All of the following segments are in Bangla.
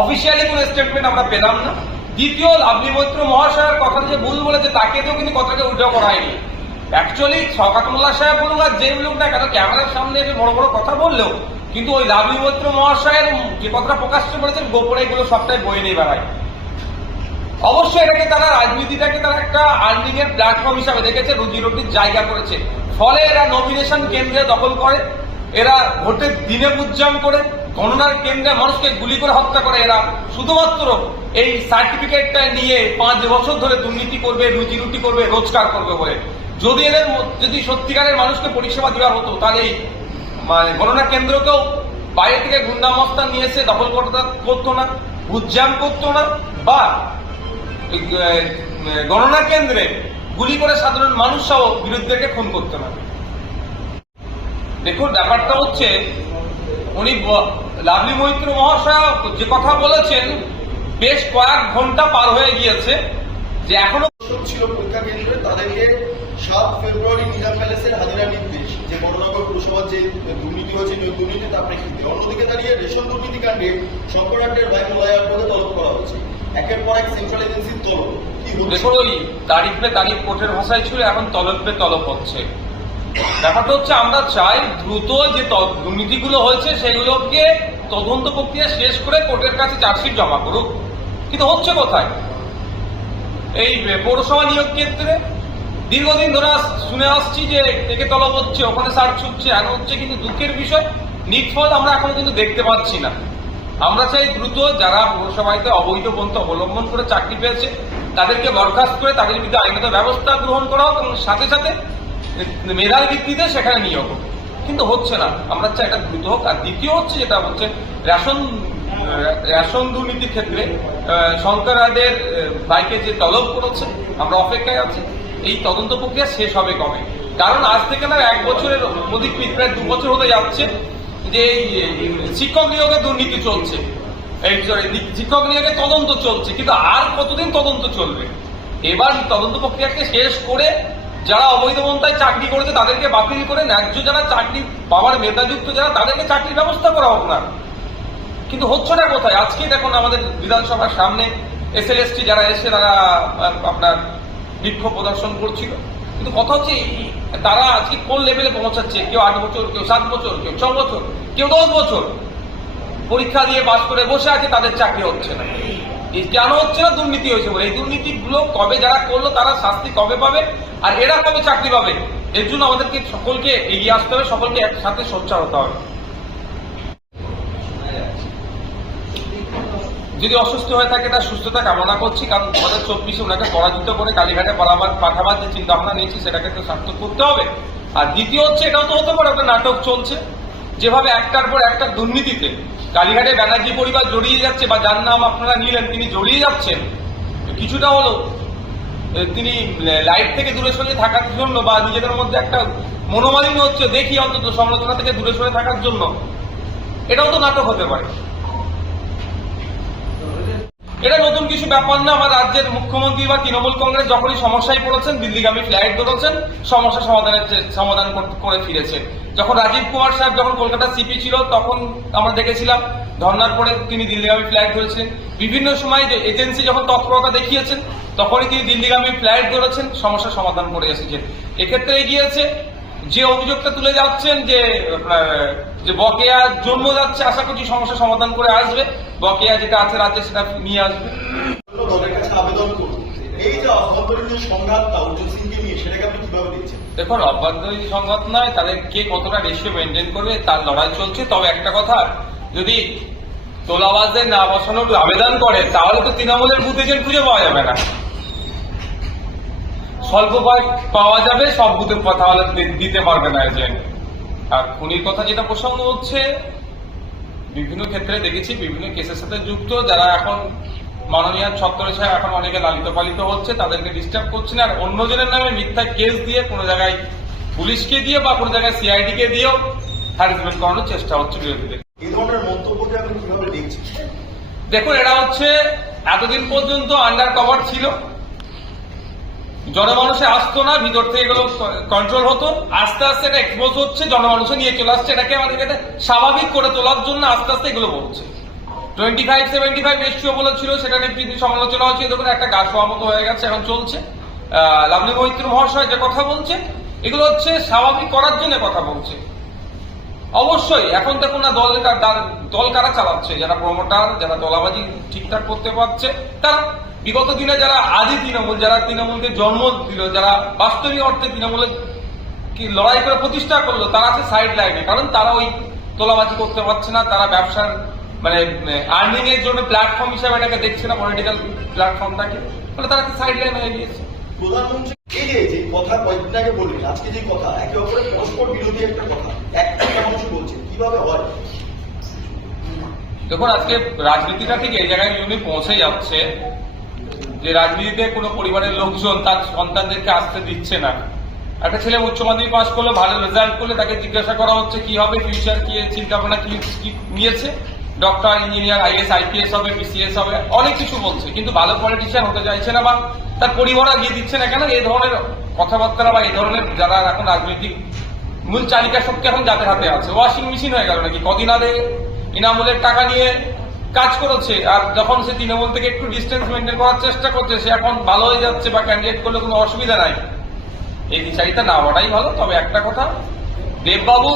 অফিসিয়ালি কোনো স্টেটমেন্ট আমরা পেলাম না। দ্বিতীয় লাভলি মৈত্র মহাশয়ের কথা যে ভুল বলেছে তাকে তো কিন্তু কথাকে উল্টো করা হয়নি। অ্যাকচুয়ালি শকাত মোল্লা সাহেব বলুক আর যে বলুক না কেন, ক্যামেরার সামনে এসে বড় বড় কথা বললেও, কিন্তু ওই লাভলি মৈত্র মহাশয়ের যে কথাটা প্রকাশ্য করেছেন গোপনে এগুলো সবটাই বয়ে নিয়ে বেড়ায়। অবশ্যই এটাকে তারা রাজনীতিটাকে তারা একটা আর্নিং এর প্ল্যাটফর্ম হিসাবে দেখেছে, রুজি রুটির জায়গা করেছে। ফলে এরা নমিনেশন কেন্দ্রে দখল করে, এরা ভোটের দিনে উজ্জাম করে গণনার কেন্দ্রে মানুষকে গুলি করে হত্যা করে এরা। শুধুমাত্র এই সার্টিফিকেটটা নিয়ে পাঁচ বছর ধরে দুর্নীতি করবে রুজি রুটি করবে, রোজগার করবে বলে। যদি এদের যদি সত্যিকারের মানুষকে পরিষেবা দেওয়া হতো, তাহলে এই মানে গণনা কেন্দ্রকেও বাইরে থেকে গুন্ডামস্তান নিয়ে এসে দখল করতে না উজ্জাম করতো না, বা গণনা কেন্দ্রে গুলি করে সাধারণ মানুষ সহ খুন করতে না। দেখুন, ব্যাপারটা হচ্ছে উনি লাভলি মৈত্র মহাশয় যে কথা বলেছেন বেশ কয়েক ঘণ্টা পার হয়ে গিয়েছে যে এখনও ছিল পরীক্ষা কেন্দ্রে তাদেরকে সাত ফেব্রুয়ারি নিজাম প্যালেসের হাজিরা নির্দেশ যে বড়নগর পুরসভার যে দুর্নীতি হয়েছে ওই দুর্নীতি তার প্রেক্ষিতে অন্যদিকে দাঁড়িয়ে রেশন দুর্নীতি কাণ্ডে শঙ্করাটের ভাই মোলায়ারকে তলব করা হয়েছে। একের পর এক সেন্ট্রাল এজেন্সির তলব। দেখুন তারিখ পে তারিখ কোর্টের ভাষায় ছিল এখন তলব পে তলব হচ্ছে। ব্যাপারটা হচ্ছে আমরা চাই দ্রুত যে দুর্নীতিগুলো হয়েছে সেগুলোকে তদন্ত প্রক্রিয়া শেষ করে কোর্টের কাছে চার্জশিট জমা করুক। কিন্তু হচ্ছে কোথায়? এই পৌরসভা নিয়োগ ক্ষেত্রে দীর্ঘদিন ধরে শুনে আসছি যে একে তলব হচ্ছে, ওখানে সার্চ হচ্ছে এন হচ্ছে কিন্তু দুঃখের বিষয় নিটফল আমরা এখনও কিন্তু দেখতে পাচ্ছি না। আমরা চাই দ্রুত যারা পৌরসভাতে অবৈধ পন্থা অবলম্বন করে চাকরি পেয়েছে, তাদেরকে বরখাস্ত করে তাদের বিরুদ্ধে আইনত ব্যবস্থা গ্রহণ করা হোক এবং সাথে সাথে মেধার ভিত্তিতে সেখানে নিয়োগ কিন্তু হচ্ছে না। আমরা চাই এটা দ্রুত হোক। আর দ্বিতীয় হচ্ছে যেটা হচ্ছে রেশন রেশন দুর্নীতির ক্ষেত্রে আহ, শঙ্করাদের বাইকে যে তলব করেছে আমরা অপেক্ষায় আছি। এই তদন্ত প্রক্রিয়া শেষ হবে কবে? কারণ আজ থেকে না এক বছরের অধিক প্রায় দু বছর হতে যাচ্ছে যে শিক্ষক নিয়োগে দুর্নীতি চলছে। শিক্ষক নিয়োগে তদন্ত চলছে। কিন্তু আর কতদিন তদন্ত চলবে? এবার তদন্ত প্রক্রিয়াকে শেষ করে যারা অবৈধ পন্থায় চাকরি করেছে, তাদেরকে বাতিল করে ন্যায্য যারা চাকরি পাওয়ার মেধাযুক্ত যারা, তাদেরকে চাকরির ব্যবস্থা করা হোক না। কিন্তু হচ্ছে না কোথায়? আজকে দেখুন আমাদের বিধানসভার সামনে এসএলএসটি যারা এসে তারা আপনার বিক্ষোভ প্রদর্শন করছিল। কিন্তু কথা হচ্ছে তারা আজকে কোন লেভেলে পৌঁছাচ্ছে? কেউ আট বছর, কেউ সাত বছর, কেউ ছ বছর, কেউ দশ বছর। পরীক্ষা দিয়ে পাশ করে বসে আছে, তাদের চাকরি হচ্ছে না। কেন হচ্ছে না দুর্নীতি হয়েছে বলে? এই দুর্নীতিগুলো কবে যারা করল, তারা শাস্তি কবে পাবে? আর এরা কবে চাকরি পাবে? এর জন্য আমাদেরকে সকলকে এগিয়ে আসতে হবে, সকলকে একসাথে সোচ্চার হতে হবে। যদি অসুস্থ হয়ে থাকে, তার সুস্থতা কামনা করছি, কারণ দু হাজার চব্বিশে ওনাকে পরাজিত করে কালীঘাটে পালাবার পাঠাবার যে চিন্তা ভাবনা নিয়েছি, সেটাকে তো সার্থক করতে হবে। আর দ্বিতীয় হচ্ছে, এটাও তো হতে পারে নাটক চলছে। যেভাবে একটার পর একটা দুর্নীতিতে কালীঘাটে ব্যানার্জি পরিবার জড়িয়ে যাচ্ছে বা যার নাম আপনারা নিলেন, তিনি জড়িয়ে যাচ্ছেন, কিছুটা হলো তিনি লাইট থেকে দূরে সরে থাকার জন্য বা নিজেদের মধ্যে একটা মনোমালিন্য হচ্ছে, দেখি অন্তত সমালোচনা থেকে দূরে সরে থাকার জন্য। এটাও তো নাটক হতে পারে। এটা নতুন কিছু ব্যাপার না। আমার রাজ্যের মুখ্যমন্ত্রী বা তৃণমূল কংগ্রেস যখনই সমস্যায় পড়েছেন, দিল্লিগামী ফ্লাইট ধরেছেন সমস্যা সমাধানের সমাধান করে ফিরেছে। যখন রাজীব কুমার সাহেব যখন কলকাতা সিপি ছিল, তখন আমরা দেখেছিলাম ধর্নার পরে তিনি দিল্লিগামী ফ্লাইট ধরেছেন। বিভিন্ন সময় যে এজেন্সি যখন তৎপরতা দেখিয়েছেন, তখনই তিনি দিল্লিগামী ফ্লাইট ধরেছেন, সমস্যা সমাধান করে এসেছেন। এক্ষেত্রে এগিয়েছে যে অভিযোগটা তুলে যাচ্ছেন যে যে বকেয়া জন্ম যাচ্ছে আশা করছি সমস্যা সমাধান করে আসবে। বকেয়া যেটা আছে রাজ্যে সেটা নিয়ে আসবে। যে যে দেখুন অভ্যন্তরীণ সংঘাত নয় তাদের কে কতটা রেশিও মেনটেন করবে তার লড়াই চলছে। তবে একটা কথা যদি তোলাবাজদের না বসানোর আবেদন করে তাহলে তো তৃণমূলের বুথ এজেন্ট খুঁজে পাওয়া যাবে না। স্বল্প পাওয়া যাবে সব বুথে তাহলে দি- দিতে পারবে না এজেন্ট আর খুনির কথা যেটা প্রসঙ্গ হচ্ছে বিভিন্ন ক্ষেত্রে দেখেছি বিভিন্ন কেসের সাথে যুক্ত যারা এখন মাননীয় ছত্তরে ছায় এখন অনেকে লালিত পালিত হচ্ছে তাদেরকে ডিস্টার্ব করছে না। আর অন্যজনের নামে মিথ্যা কেস দিয়ে কোনো জায়গায় পুলিশকে দিয়ে বা কোনো জায়গায় সিআইডি কে দিয়েও হ্যারাসমেন্ট করানোর চেষ্টা হচ্ছে বিরোধীদের। এই ধরনের মন্তব্যকে আপনি কীভাবে দেখছেন? দেখুন এটা হচ্ছে এতদিন পর্যন্ত আন্ডার কভার ছিল। জনমানুষে আসতো না, ভিতর থেকে এগুলো কন্ট্রোল হতো। আস্তে আস্তে এটা এক্সপোজ হচ্ছে, জনমানুষে নিয়ে চলে আসছে। এটাকে আমাদের স্বাভাবিক করে তোলার জন্য আস্তে আস্তে এগুলো বলছে। Twenty five seventy five ratio বলেছিল, সেটা নিয়ে সমালোচনা হচ্ছে দেখুন একটা গাছ হওয়া মতো হয়ে গেছে, এখন চলছে। লাভলি মৈত্র মহাশয় যে কথা বলছে, এগুলো হচ্ছে স্বাভাবিক করার জন্য কথা বলছে। অবশ্যই, এখন দেখুন না দল দল কারা চালাচ্ছে? যারা প্রমোটার যারা দলাবাজি ঠিকঠাক করতে পারছে, তারা বিগত দিনে যারা আদি তৃণমূল যারা তৃণমূলকে জন্ম দিল যারা বাস্তবিক অর্থে তৃণমূলে কি লড়াই করে প্রতিষ্ঠা করল তারা আছে সাইড লাইনে কারণ তারা ওই তোলাবাজি করতে পারছে না তারা ব্যবসার মানে আর্নিং এর জন্য প্ল্যাটফর্ম হিসাবে এটাকে দেখছে না পলিটিক্যাল প্ল্যাটফর্মটাকে ফলে তারা সাইড লাইন হয়ে গিয়েছে। প্রধানমন্ত্রী এই যে যে কথা কয়েকদিন আগে বললেন আজকে যে কথা একে অপরের পরস্পর বিরোধী একটা কথা একটা মানুষ বলছে কীভাবে হয়? দেখুন আজকে রাজনীতিটা ঠিক এই জায়গায় যদি পৌঁছে যাচ্ছে যে রাজনীতিতে কোনো পরিবারের লোকজন তার সন্তানদেরকে আসতে দিচ্ছে না। একটা ছেলে উচ্চ মাধ্যমিক পাস করলে, ভালো রেজাল্ট করলে তাকে জিজ্ঞাসা করা হচ্ছে কি হবে ফিউচার কি চিন্তা ভাবনা কি নিয়েছে? ডক্টর ইঞ্জিনিয়ার আইএস আইপিএস হবে বিসিএস হবে, অনেক কিছু বলছে, কিন্তু ভালো পলিটিশিয়ান হতে চাইছে না বা তার পরিবার গিয়ে দিচ্ছে না, কেন? এই ধরনের কথাবার্তা বা এই ধরনের যারা এখন রাজনৈতিক মূল চালিকা শক্তি এখন যাদের হাতে আছে ওয়াশিং মেশিন হয়ে গেল নাকি? কদিন আগে ইনামুলের টাকা নিয়ে কাজ করেছে, আর যখন সে তৃণমূল থেকে একটু ডিস্টেন্স মেনটেন করার চেষ্টা করছে, সে এখন ভালো হয়ে যাচ্ছে বা ক্যান্ডিডেট করলে কোনো অসুবিধা নাই। এই বিচারিতা না হওয়াটাই ভালো, তবে একটা কথা, দেববাবু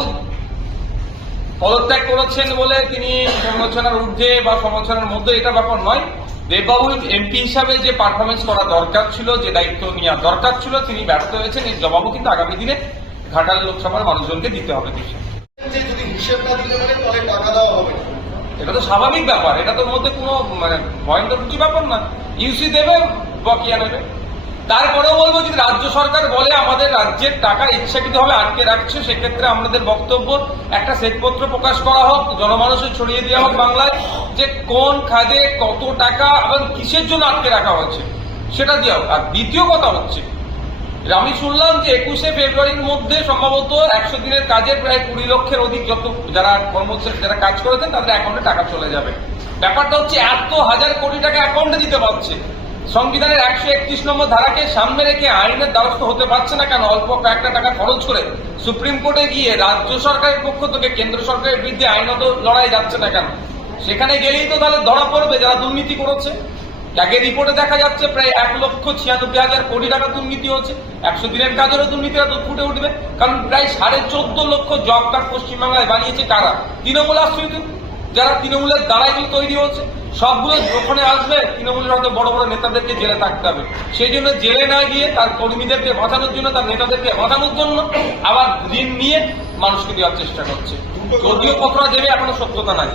পদত্যাগ করেছেন বলে তিনি সমালোচনার ঊর্ধ্বে বা সমালোচনার মধ্যে, এটা ব্যাপার নয়। দেববাবু এমপি হিসাবে যে পারফরমেন্স করা দরকার ছিল, যে দায়িত্ব নেওয়া দরকার ছিল, তিনি ব্যর্থ হয়েছেন। এই জবাবও কিন্তু আগামী দিনে ঘাটাল লোকসভার মানুষজনকে দিতে হবে। যদি হিসেব না দিতে পারে তাহলে টাকা দেওয়া হবে এটা তো স্বাভাবিক ব্যাপার, এটা তোর মধ্যে কোনো মানে ভয়ঙ্কর কিছু ব্যাপার না। ইউসি দেবে, বকিয়া নেবে। তারপরেও বলব যদি রাজ্য সরকার বলে আমাদের রাজ্যের টাকা ইচ্ছাকৃতভাবে আটকে রাখছে, সেক্ষেত্রে আমাদের বক্তব্য একটা শ্বেতপত্র প্রকাশ করা হোক জনমানুষে ছড়িয়ে দেওয়া হোক বাংলায়, যে কোন খাদে কত টাকা এবং কিসের জন্য আটকে রাখা হচ্ছে, সেটা দেওয়া হোক। আর দ্বিতীয় কথা হচ্ছে আমি শুনলাম যে একুশে ফেব্রুয়ারির মধ্যে সম্ভবত একশো দিনের কাজের প্রায় কুড়ি লক্ষের অধিক যত যারা কর্মচারী যারা কাজ করেছেন, তাদের অ্যাকাউন্টে টাকা চলে যাবে। ব্যাপারটা হচ্ছে এত হাজার কোটি টাকা অ্যাকাউন্টে দিতে পারছে। সংবিধানের একশো একত্রিশ নম্বর ধারাকে সামনে রেখে আইনের দ্বারস্থ হতে পারছে না কেন? অল্প কয়েকটা টাকা খরচ করে সুপ্রিম কোর্টে গিয়ে রাজ্য সরকারের পক্ষ থেকে কেন্দ্র সরকারের বিরুদ্ধে আইনত লড়াই যাচ্ছে না কেন? সেখানে গেলেই তো তাহলে ধরা পড়বে যারা দুর্নীতি করেছে। আগে রিপোর্টে দেখা যাচ্ছে প্রায় এক লক্ষ ছিয়ানব্বই হাজার কোটি টাকা দুর্নীতি হচ্ছে একশো দিনের কাজেরও দুর্নীতিরা তো ফুটে উঠবে। কারণ প্রায় সাড়ে চোদ্দ লক্ষ জব কার্ড পশ্চিমবাংলায় বানিয়েছে কারা তৃণমূল আশ্রিত, যারা তৃণমূলের দ্বারা এগুলো তৈরি হচ্ছে, সবগুলো ওখানে আসবে, তৃণমূলের হয়তো বড় বড় নেতাদেরকে জেলে থাকতে হবে। সেই জন্য জেলে না গিয়ে তার কর্মীদেরকে বাঁচানোর জন্য, তার নেতাদেরকে বাঁচানোর জন্য আবার ঋণ নিয়ে মানুষকে দেওয়ার চেষ্টা করছে। যদিও কতটা দেবে, এখনও সত্যতা নাই।